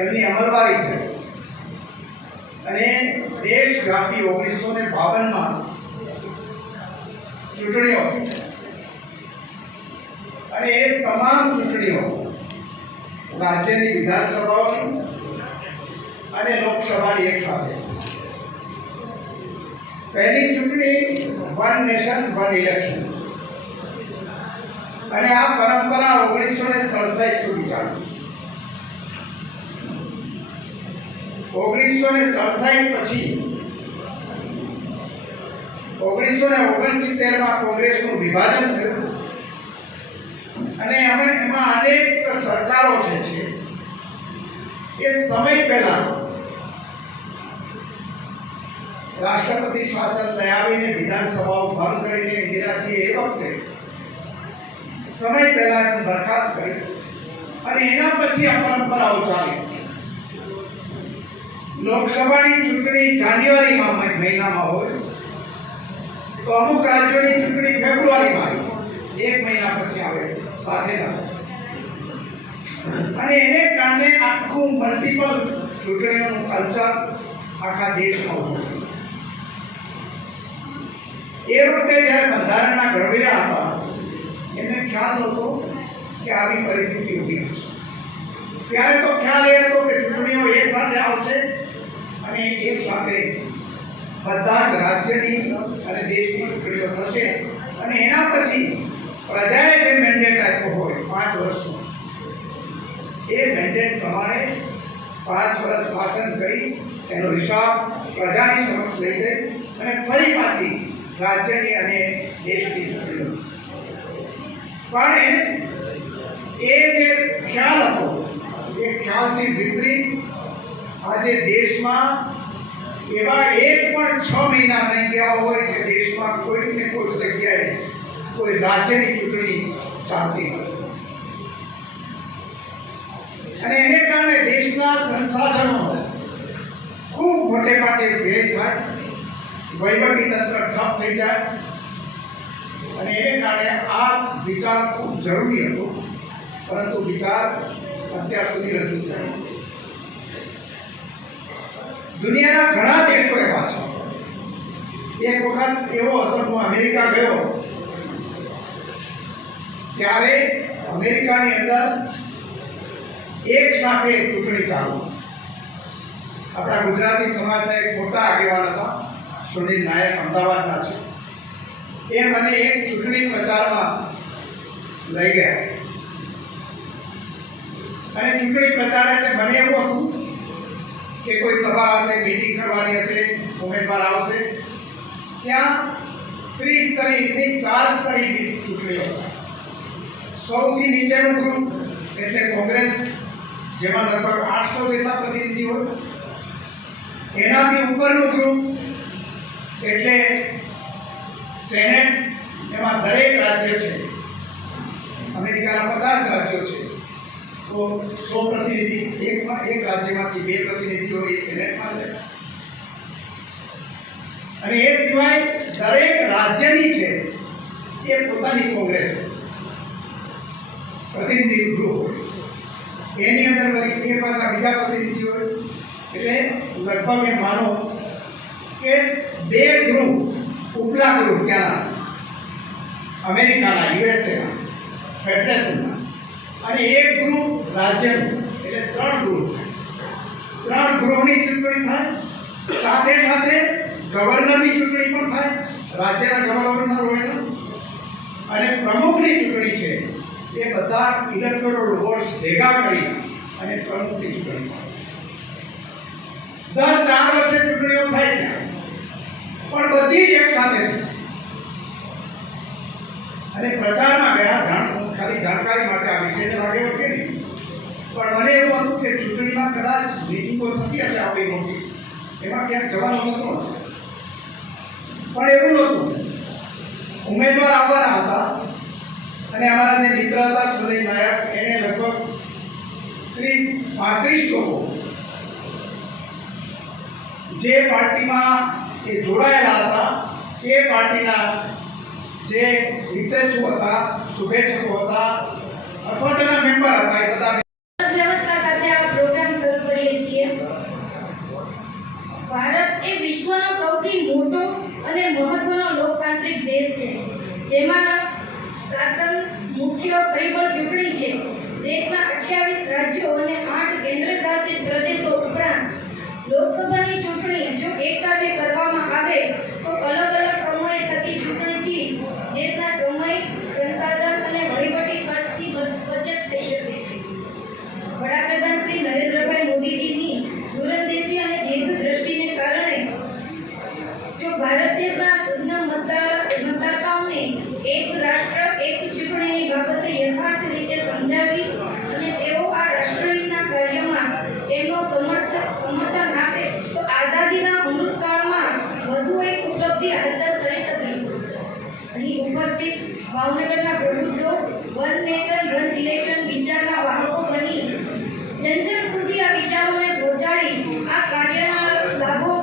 એમની અમલવારી કરી અને દેશવ્યાપી 1952માં ચૂંટણીઓ અને એ તમામ ચૂંટણીઓ રાજ્યની વિધાનસભાઓની અને લોકસભાની એક સાથે પહેલી ચૂંટણી વન નેશન વન ઇલેક્શન અને આ પરંપરા 1967 સુધી ચાલી. 1967 પછી 1969માં કોંગ્રેસનું વિભાજન થયું અને એમાં અનેક સરકારો છે એ સમય પહેલા રાષ્ટ્રપતિ શાસન લઈ આવીને વિધાનસભાઓ ભંગ કરીને ઇન્દિરાજી એ વખતે સમય પહેલા બરખાસ્ત કરી અને એના પછી આ પરંપરાઓ ચાલી. લોકસભાની ચૂંટણી જાન્યુઆરીમાં મહિનામાં હોય તો અમુક રાજ્યોની ચૂંટણી ફેબ્રુઆરીમાં આવે, એક મહિના પછી આવે સાથે ના. અને એને કારણે આખું મલ્ટિપલ ચૂંટણીઓનું કલ્ચર આખા દેશમાં ઉભું. એ વખતે જ્યારે બંધારણના ઘડવૈયા હતા એમને ખ્યાલ નહોતો કે આવી પરિસ્થિતિ ઊભી થશે. ત્યારે તો ખ્યાલ એ હતો કે ચૂંટણીઓ એક સાથે આવશે અને એક સાથે બધા જ રાજ્યની અને દેશની ચૂંટણીઓ થશે અને એના પછી પ્રજાએ જે મેન્ડેટ આપ્યો હોય 5 વર્ષનો એ મેન્ડેટ પ્રમાણે 5 વર્ષ શાસન કરી એનો હિસાબ પ્રજાની સમક્ષ લઈ જાય અને ફરી પાછી રાજ્યની અને દેશની ચૂંટણીઓ. પણ એ જે ખ્યાલ હતો એ ખ્યાલથી વિપરીત આજે દેશમાં એવા એક પણ 6 મહિના નહીં ગયા હોય કે દેશમાં કોઈ ને કોઈ જગ્યાએ કોઈ રાજ્યની ચૂંટણી ચાલતી હોય. અને એને કારણે દેશના સંસાધનો ખૂબ મોટે પાટે ભેદ થાય, વહીવટી તંત્ર ઠપ થઈ જાય અને એને કારણે આ વિચાર ખૂબ જરૂરી હતો, પરંતુ વિચાર અત્યાર સુધી રજૂ થયો. દુનિયાના ઘણા દેશો એવા છે. એક વખત એવો હતો, હું અમેરિકા ગયો ત્યારે અમેરિકાની અંદર એક સાથે ચૂંટણી ચાલુ. આપણા ગુજરાતી સમાજના એક મોટા આગેવાન હતા, સુનિલ નાયક, અમદાવાદના છે. એ મને એક ચૂંટણી પ્રચારમાં લઈ ગયા અને ચૂંટણી પ્રચાર એટલે મને એવું હતું કે કોઈ સભા હશે, મીટિંગ કરવાની હશે, ઉમેદવાર આવશે. ત્યાં 30 તારીખની 4 તારીખની ચૂંટણીઓ. સૌથી નીચેનું ગ્રુપ એટલે કોંગ્રેસ, જેમાં લગભગ 800 જેટલા પ્રતિનિધિ હોય. એનાથી ઉપરનું ગ્રુપ એટલે સેનેટ, એમાં દરેક રાજ્ય છે. અમેરિકાના 50 રાજ્યો છે તો 100 પ્રતિનિધિ એક રાજ્યમાંથી 2 પ્રતિનિધિઓ એ સેનેટમાં છે. અને એ સિવાય દરેક રાજ્યની છે એ પોતાની કોંગ્રેસ પ્રતિનિધિ ગ્રુપ, એની અંદર વળી એ પાછા બીજા પ્રતિનિધિઓ. એટલે લગભગ એમ માનો કે 2 ગ્રુપ ઉપલા ગ્રુપ ક્યાંના અમેરિકાના, યુએસએના ફેડરેશનના, અને એક ગ્રુપ રાજ્યનું, એટલે 3 ગ્રુપ. 3 ગૃહની ચૂંટણી થાય, સાથે સાથે ગવર્નરની ચૂંટણી પણ થાય, રાજ્યના ગવર્નર હોય, અને પ્રમુખની ચૂંટણી છે એ બધા ઇલેક્ટોરલ વોટ્સ ભેગા કરી અને પ્રમુખની ચૂંટણી થાય. દર 4 વર્ષે ચૂંટણીઓ થાય ત્યાં, પણ બધી જ એક સાથે. અને પ્રચારમાં ગયા, ખાલી જાણકારી માટે આ વિષયને લાગે કે નહીં, પણ મને એવું હતું કે ચૂંટણીમાં કદાચ મિટિંગો થતી હશે આપણી મોટી, એમાં ક્યાંક જવાનું નહોતું, પણ એવું નહોતું. ઉમેદવાર આવવાના હતા અને અમારા જે મિત્ર હતા સુનિલ નાયક, એને લગભગ 30-35 લોકો જે પાર્ટીમાં એ જોડાયેલા હતા એ પાર્ટીના જે હિતેશુ હતા, શુભેચ્છકો હતા અથવા તેના મેમ્બર હતા, એ બધા વ્યવસ્થા સાથે આ પ્રોગ્રામ શરૂ લોકસભાની ચૂંટણી જો એકસાથે કરવામાં આવે તો અલગ અલગ સમયે થતી ચૂંટણીથી દેશના સમય, સંસાધન અને વહીવટી ખર્ચની બચત થઈ શકે છે. વડાપ્રધાન શ્રી નરેન્દ્રભાઈ મોદીજીની દૂરંદેશી અને દીર્ઘદ્રષ્ટિને કારણે જો ભારત દેશના સુજ્ઞ મતદાતાઓને એક રાષ્ટ્ર એક ચૂંટણીની બાબતે યથાર્થ રીતે સમજાવી અને તેઓ આ રાષ્ટ્રહિતના કાર્યમાં તેમનું સમર્થન આપે તો આઝાદીના અમૃતકાળમાં વધુ એક ઉપલબ્ધિ હાંસલ કરી શકીશું. અહીં ઉપસ્થિત ભાવનગરના પ્રબુદ્ધો વન નેશન વન ઇલેક્શન વિચારના વાહકો બની જનજન સુધી આ વિચારોને પહોંચાડી આ કાર્યના લાભો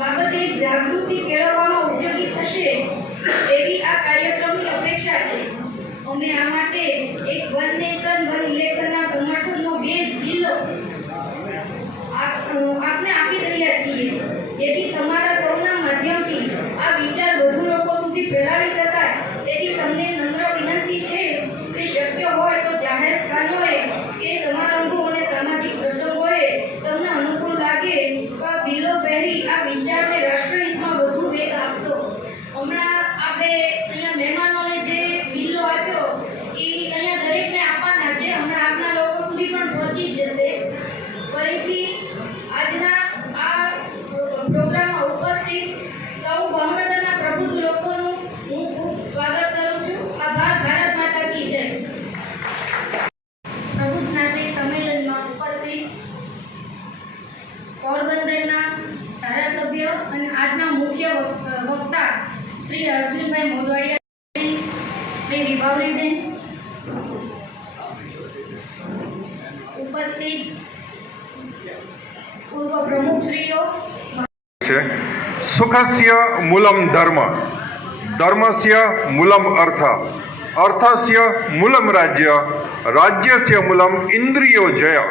બાબતે જાગૃતિ કેળવવામાં ઉપયોગી થશે તેવી આ કાર્યક્રમની અપેક્ષા છે. અમે આ માટે એક વન નેશન વન ઇલેક્શનના સમર્થનનો બે બિલ્લો આપને આપી રહ્યા છીએ જેથી તમારા સૌના માધ્યમથી આ વિચાર વધુ લોકો સુધી ફેલાવી શકાય. તેથી તમને નમ્ર વિનંતી છે કે શક્ય હોય તો જાહેર સ્થાનોએ કે સમારંભો અને સામાજિક પ્રસંગોએ તમને અનુકૂળ લાગે તો આ બિલ્લો પહેરી આ વિચારને રાષ્ટ્રહિતમાં વધુ વેગ આપશો. હમણાં આપણે અહીંયા મહેમાનોને જે બિલ્લો આપ્યો એ અહીંયા દરેકને આપવાના છે. હમણાં આપના લોકો સુધી પણ પહોંચી જ જશે. ફરીથી આજના આ પ્રોગ્રામમાં ઉપસ્થિત સૌ ભાવનગરના પ્રબુદ્ધ લોકોનું હું ખૂબ સ્વાગત કરું છું. આભાર. ભારત માતા કી જય. પ્રબુદ્ધ નાગરિક સંમેલનમાં ઉપસ્થિત પોરબંદરના ધારાસભ્ય અને આજના મુખ્ય વક્તા શ્રી અર્જુનભાઈ મોઢવાડિયા, શ્રી વિભાવરીબેન, ઉપસ્થિત પૂર્વ પ્રમુખશ્રીઓ, સુખસ્ય મૂલમ ધર્મ, ધર્મસ્ય મૂલમ અર્થ, અર્થસ્ય મૂલમ રાજ્ય, રાજ્યસ્ય મૂલમ ઇન્દ્રિયો જય.